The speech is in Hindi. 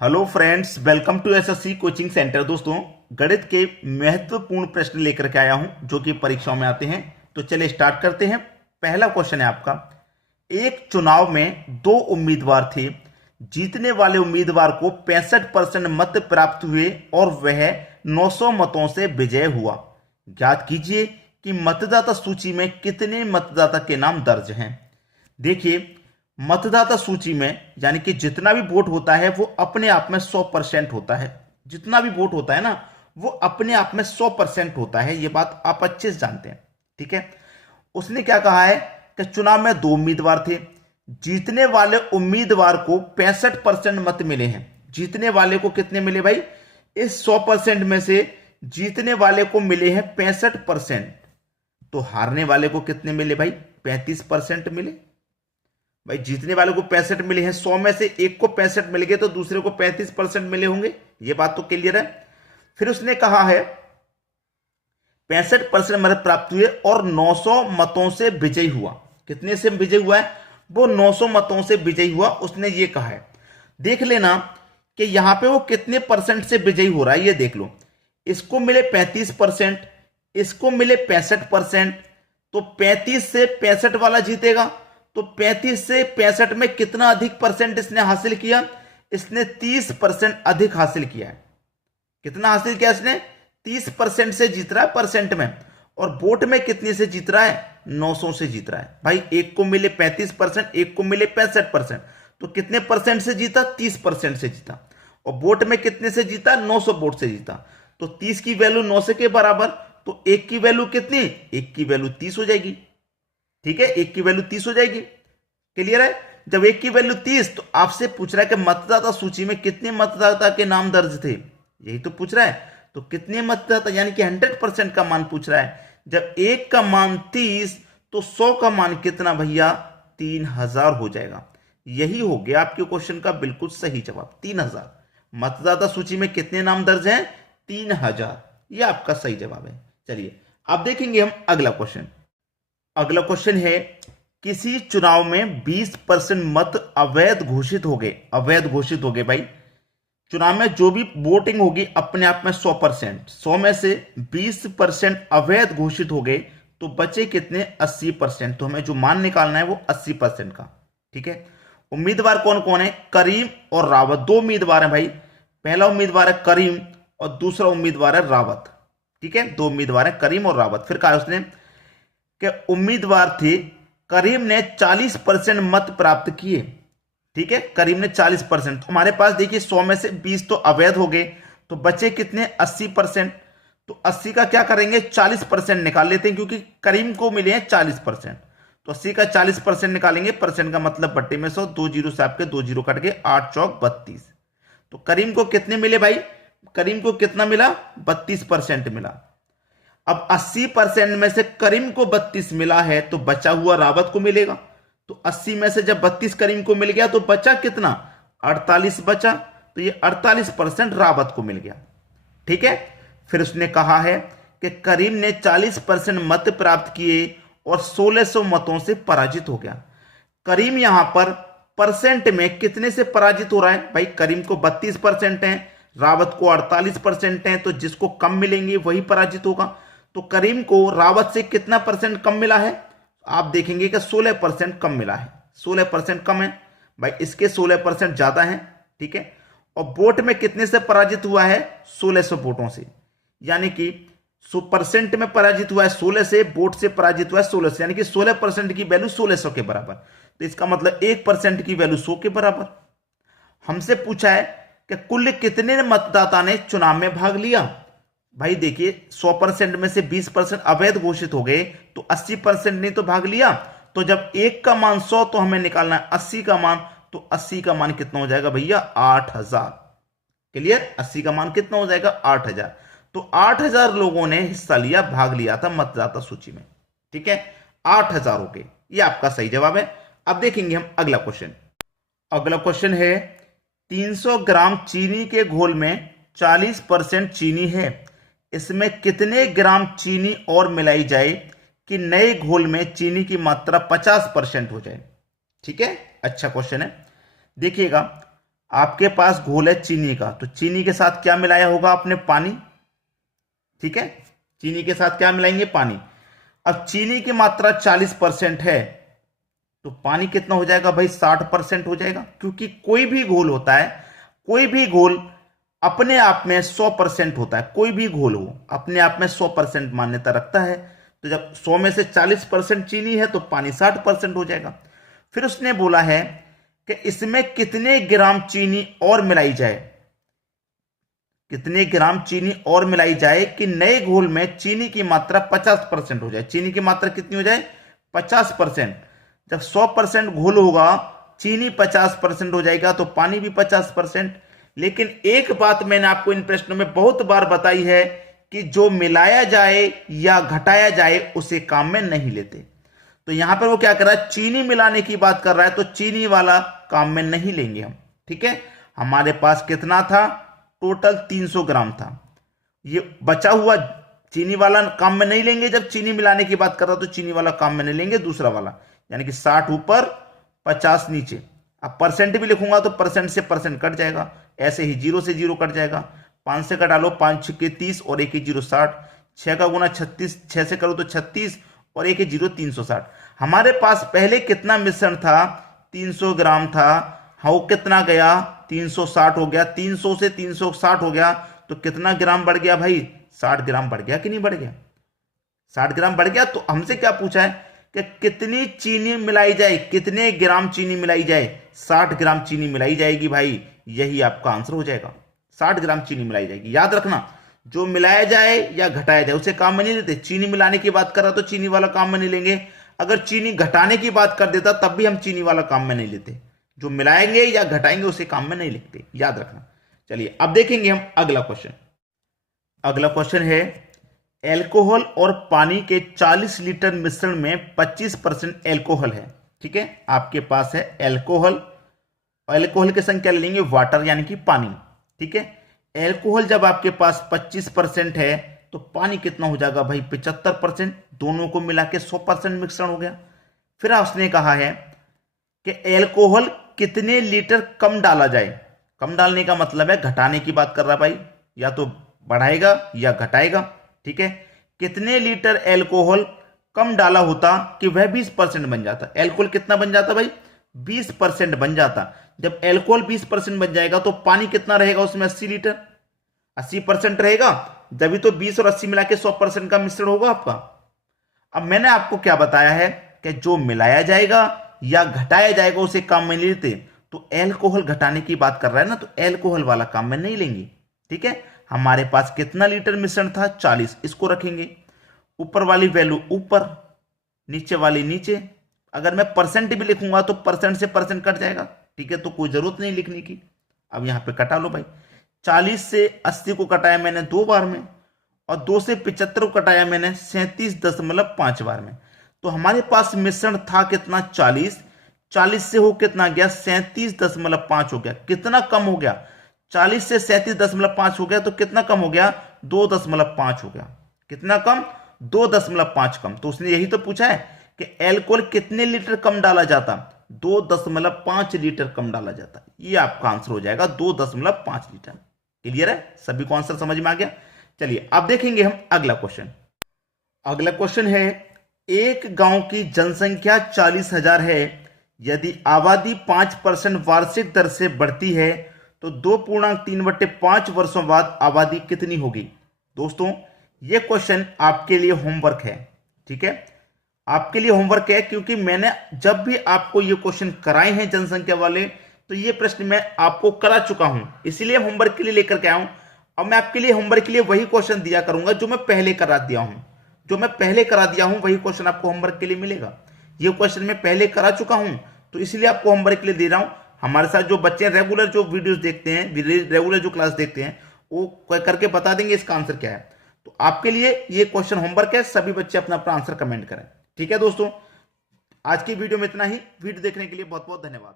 Hello friends, welcome to SSC coaching centre. दोस्तों, गणित के महत्वपूर्ण प्रश्न लेकर के आया हूं जो कि परीक्षाओं में आते हैं। तो चलिए स्टार्ट करते हैं। पहला क्वेश्चन है आपका, एक चुनाव में दो उम्मीदवार थे। जीतने वाले उम्मीदवार को 65% मत प्राप्त हुए और वह 900 मतों से विजय हुआ। ज्ञात कीजिए कि मतदाता सूची में कितने मतदाता के नाम दर्ज हैं। देखिए, मतदाता सूची में यानी कि जितना भी वोट होता है वो अपने आप में 100% होता है। जितना भी वोट होता है ना, वो अपने आप में 100% होता है। ये बात आप अच्छे से जानते हैं, ठीक है। उसने क्या कहा है कि चुनाव में दो उम्मीदवार थे। जीतने वाले उम्मीदवार को 65% मत मिले हैं। जीतने वाले को कितने मिले भाई? इस 100% में से जीतने वाले को मिले हैं 65%। तो हारने वाले को कितने मिले भाई? 35% मिले। भाई जीतने वाले को 65 मिले हैं, 100 में से एक को 65 मिल गए तो दूसरे को 35% मिले होंगे। ये बात तो क्लियर है। फिर उसने कहा है 65% मत प्राप्त हुए और 900 मतों से विजयी हुआ। कितने से विजयी हुआ है? वो 900 मतों से विजयी हुआ, उसने ये कहा है। देख लेना कि यहां पे वो कितने परसेंट से विजयी हो रहा है, ये देख लो। इसको मिले 35%, इसको मिले 65%। तो 35 से 65 वाला जीतेगा। तो 35 से 65 में कितना अधिक परसेंट इसने हासिल किया? इसने 30% अधिक हासिल किया है। कितना हासिल किया इसने? 30% से जीत रहा है परसेंट में। और वोट में कितने से जीत रहा है? 900 से जीत रहा है। भाई एक को मिले 35%, एक को मिले 65%, तो कितने परसेंट से जीता? 30% से जीता। और वोट में कितने से जीता? 900 वोट से जीता। तो 30 की वैल्यू 900 के बराबर, तो एक की वैल्यू कितनी? एक की वैल्यू 30 हो जाएगी। ठीक है, एक की वैल्यू 30 हो जाएगी। क्लियर है? जब एक की वैल्यू 30, तो आपसे पूछ रहा है कि मतदाता सूची में कितने मतदाता के नाम दर्ज थे, यही तो पूछ रहा है। तो कितने मतदाता यानी कि 100% का मान पूछ रहा है। जब एक का मान 30, तो 100 का मान कितना भैया? 3000 हो जाएगा। यही हो गया आपके क्वेश्चन का बिल्कुल सही जवाब, 3000। मतदाता सूची में कितने नाम दर्ज हैं? 3000। यह आपका सही जवाब है। चलिए अब देखेंगे हम अगला क्वेश्चन। अगला क्वेश्चन है, किसी चुनाव में 20% मत अवैध घोषित हो गए। अवैध घोषित हो गए भाई। चुनाव में जो भी वोटिंग होगी अपने आप में 100%, 100 में से 20% अवैध घोषित हो गए तो बचे कितने? 80%। तो हमें जो मान निकालना है वो 80% का। ठीक है। उम्मीदवार कौन कौन है? करीम और रावत, दो उम्मीदवार हैं भाई। पहला उम्मीदवार है करीम और दूसरा उम्मीदवार है रावत। ठीक है, दो उम्मीदवार है करीम और रावत। फिर कहा उसने कि उम्मीदवार थे, करीम ने 40% मत प्राप्त किए। ठीक है, करीम ने 40%। तो हमारे पास देखिए 100 में से 20 तो अवैध हो गए, तो बचे कितने? 80%। तो 80 का क्या करेंगे? 40% निकाल लेते हैं, क्योंकि करीम को मिले हैं 40%। तो 80 का 40% निकालेंगे, परसेंट का मतलब बट्टे में 100, दो जीरो से आपके दो जीरो कट गए, 8 चौक 32। तो करीम को कितने मिले भाई? करीम को कितना मिला? 32% मिला। अब 80% में से करीम को 32 मिला है, तो बचा हुआ रावत को मिलेगा। तो 80 में से जब 32 करीम को मिल गया तो बचा कितना? 48 बचा। तो ये 48% रावत को मिल गया। ठीक है। फिर उसने कहा है कि करीम ने 40% मत प्राप्त किए और 1600 मतों से पराजित हो गया। करीम यहां पर परसेंट में कितने से पराजित हो रहा है भाई? करीम को 32% है, रावत को 48% है, तो जिसको कम मिलेंगे वही पराजित होगा। तो करीम को रावत से कितना परसेंट कम मिला है? आप देखेंगे कि 16% कम मिला है। 16% कम है भाई, इसके 16% ज्यादा है। ठीक है। और वोट में कितने से पराजित हुआ है? 1600 वोटों से। यानी कि 100% में पराजित हुआ है 16 से, वोट से पराजित हुआ है 16 से, यानी कि 16% की वैल्यू 1600 के बराबर। तो इसका मतलब 1% की वैल्यू 100 के बराबर। हमसे पूछा है कि कुल कितने मतदाता ने चुनाव में भाग लिया। भाई देखिए 100% में से 20% अवैध घोषित हो गए, तो 80% ने तो भाग लिया। तो जब एक का मान 100, तो हमें निकालना है 80 का मान। तो 80 का मान कितना हो जाएगा भैया? 8000। क्लियर? 80 का मान कितना हो जाएगा? 8000। तो 8000 लोगों ने हिस्सा लिया, भाग लिया था मतदाता सूची में। ठीक है, 8000 हो गए। ये आपका सही जवाब है। अब देखेंगे हम अगला क्वेश्चन। अगला क्वेश्चन है, 300 ग्राम चीनी के घोल में 40% चीनी है। इसमें कितने ग्राम चीनी और मिलाई जाए कि नए घोल में चीनी की मात्रा 50% हो जाए? ठीक है, अच्छा क्वेश्चन है। देखिएगा, आपके पास घोल है चीनी का, तो चीनी के साथ क्या मिलाया होगा आपने? पानी। ठीक है, चीनी के साथ क्या मिलाएंगे? पानी। अब चीनी की मात्रा 40% है, तो पानी कितना हो जाएगा भाई? 60% हो जाएगा, क्योंकि कोई भी घोल होता है, कोई भी घोल अपने आप में 100% होता है। कोई भी घोल हो अपने आप में 100% मान्यता रखता है। तो जब 100 में से 40% चीनी है तो पानी 60% हो जाएगा। फिर उसने बोला है कि इसमें कितने ग्राम चीनी और मिलाई जाए, कितने ग्राम चीनी और मिलाई जाए कि नए घोल में चीनी की मात्रा 50% हो जाए। चीनी की मात्रा कितनी हो जाए? 50%। जब 100% घोल होगा, चीनी 50% हो जाएगा, तो पानी भी 50%। लेकिन एक बात मैंने आपको इन प्रश्नों में बहुत बार बताई है कि जो मिलाया जाए या घटाया जाए उसे काम में नहीं लेते। तो यहां पर वो क्या कर रहा है? चीनी मिलाने की बात कर रहा है, तो चीनी वाला काम में नहीं लेंगे हम। ठीक है, हमारे पास कितना था? टोटल 300 ग्राम था। ये बचा हुआ चीनी वाला काम में नहीं लेंगे। जब चीनी मिलाने की बात कर रहा तो चीनी वाला काम में नहीं लेंगे, दूसरा वाला, यानी कि 60 ऊपर 50 नीचे। अब परसेंट भी लिखूंगा तो परसेंट से परसेंट कट जाएगा, ऐसे ही 0 से 0 कट जाएगा। 5 से कटा लो, 5 छक्के 30 और 1 0 60। 6 का गुना 36, 6 से करो तो 36 और 1 0 360। हमारे पास पहले कितना मिश्रण था? 300 ग्राम था। हाँ, वो कितना गया? 360 हो गया। 300 से 360 हो गया, तो कितना ग्राम बढ़ गया भाई? 60 ग्राम बढ़ गया कि नहीं बढ़ गया? 60 ग्राम बढ़ गया। तो हमसे क्या पूछा है कि कितनी चीनी मिलाई जाए, कितने ग्राम चीनी मिलाई जाए? 60 ग्राम चीनी मिलाई जाएगी भाई, यही आपका आंसर हो जाएगा। 60 ग्राम चीनी मिलाई जाएगी। याद रखना, जो मिलाया जाए या घटाया जाए उसे काम में नहीं लेते। चीनी मिलाने की बात कर रहा तो चीनी वाला काम में नहीं लेंगे। अगर चीनी घटाने की बात कर देता तब भी हम चीनी वाला काम में नहीं लेते। जो मिलाएंगे या घटाएंगे उसे काम में नहीं लिखते, याद रखना। चलिए अब देखेंगे हम अगला क्वेश्चन। अगला क्वेश्चन है, एल्कोहल और पानी के 40 लीटर मिश्रण में 25% एल्कोहल है। ठीक है, आपके पास है एल्कोहल, एल्कोहल के संग क्या लेंगे? वाटर, यानी कि पानी। ठीक है, एल्कोहल जब आपके पास 25% है तो पानी कितना हो जाएगा भाई? 75%। दोनों को मिला के 100% मिश्रण हो गया। फिर उसने कहा है कि एल्कोहल कितने लीटर कम डाला जाए। कम डालने का मतलब है घटाने की बात कर रहा भाई, या तो बढ़ाएगा या घटाएगा। ठीक है, कितने लीटर एल्कोहल कम डाला होता कि वह 20% बन जाता? एल्कोहल कितना बन जाता भाई? 20% बन जाता। जब एल्कोहल 20% बन जाएगा तो पानी कितना रहेगा उसमें? 80 लीटर। 80% रहेगा, जब तो 20 और 80 मिला के 100% का मिश्रण होगा आपका। अब मैंने आपको क्या बताया है कि जो मिलाया जाएगा या घटाया जाएगा उसे काम में नहीं लेते। तो एल्कोहल घटाने की बात कर रहा है ना, तो एल्कोहल वाला काम में नहीं लेंगे। ठीक है, हमारे पास कितना लीटर मिश्रण था? 40, इसको रखेंगे। ऊपर वाली वैल्यू ऊपर, नीचे वाली नीचे। अगर मैं परसेंट भी लिखूंगा तो परसेंट से परसेंट कट जाएगा। ठीक है, तो कोई जरूरत नहीं लिखने की। अब यहां पे कटा लो भाई। 40 से 80 को कटाया मैंने 2 बार में, और 2 से 75 को कटाया मैंने 37.5 बार में। तो हमारे पास मिश्रण था कितना? 40। 40 से हो कितना गया? 37.5 हो गया। कितना कम हो गया? 40 से 37.5 हो गया, तो कितना कम हो गया? 2.5 हो गया। कितना कम? 2.5 कम। तो उसने यही तो पूछा है कि एल्कोहल कितने लीटर कम डाला जाता? 2.5 लीटर कम डाला जाता। ये आपका आंसर हो जाएगा, 2.5 लीटर। क्लियर है? सभी को आंसर समझ में आ गया? चलिए अब देखेंगे हम अगला क्वेश्चन। अगला क्वेश्चन है, एक गांव की जनसंख्या 40,000 है। यदि आबादी 5% वार्षिक दर से बढ़ती है तो 2.3/5 वर्षों बाद आबादी कितनी होगी? दोस्तों, यह क्वेश्चन आपके लिए होमवर्क है। ठीक है, आपके लिए होमवर्क है, क्योंकि मैंने जब भी आपको ये क्वेश्चन कराए हैं जनसंख्या वाले, तो ये प्रश्न मैं आपको करा चुका हूं, इसीलिए होमवर्क के लिए लेकर के आया हूं। अब मैं आपके लिए होमवर्क के लिए वही क्वेश्चन दिया करूंगा जो मैं पहले करा दिया हूं। जो मैं पहले करा दिया हूं वही क्वेश्चन आपको होमवर्क के लिए मिलेगा। ये क्वेश्चन मैं पहले करा चुका हूं, तो इसलिए आपको होमवर्क के लिए दे रहा हूं। हमारे साथ जो बच्चे रेगुलर जो वीडियोस देखते हैं, रेगुलर जो क्लास देखते हैं, वो करके बता देंगे इसका आंसर क्या है। तो आपके लिए ये क्वेश्चन होमवर्क है। सभी बच्चे अपना अपना आंसर कमेंट करें। ठीक है दोस्तों, आज की वीडियो में इतना ही। वीडियो देखने के लिए बहुत बहुत धन्यवाद।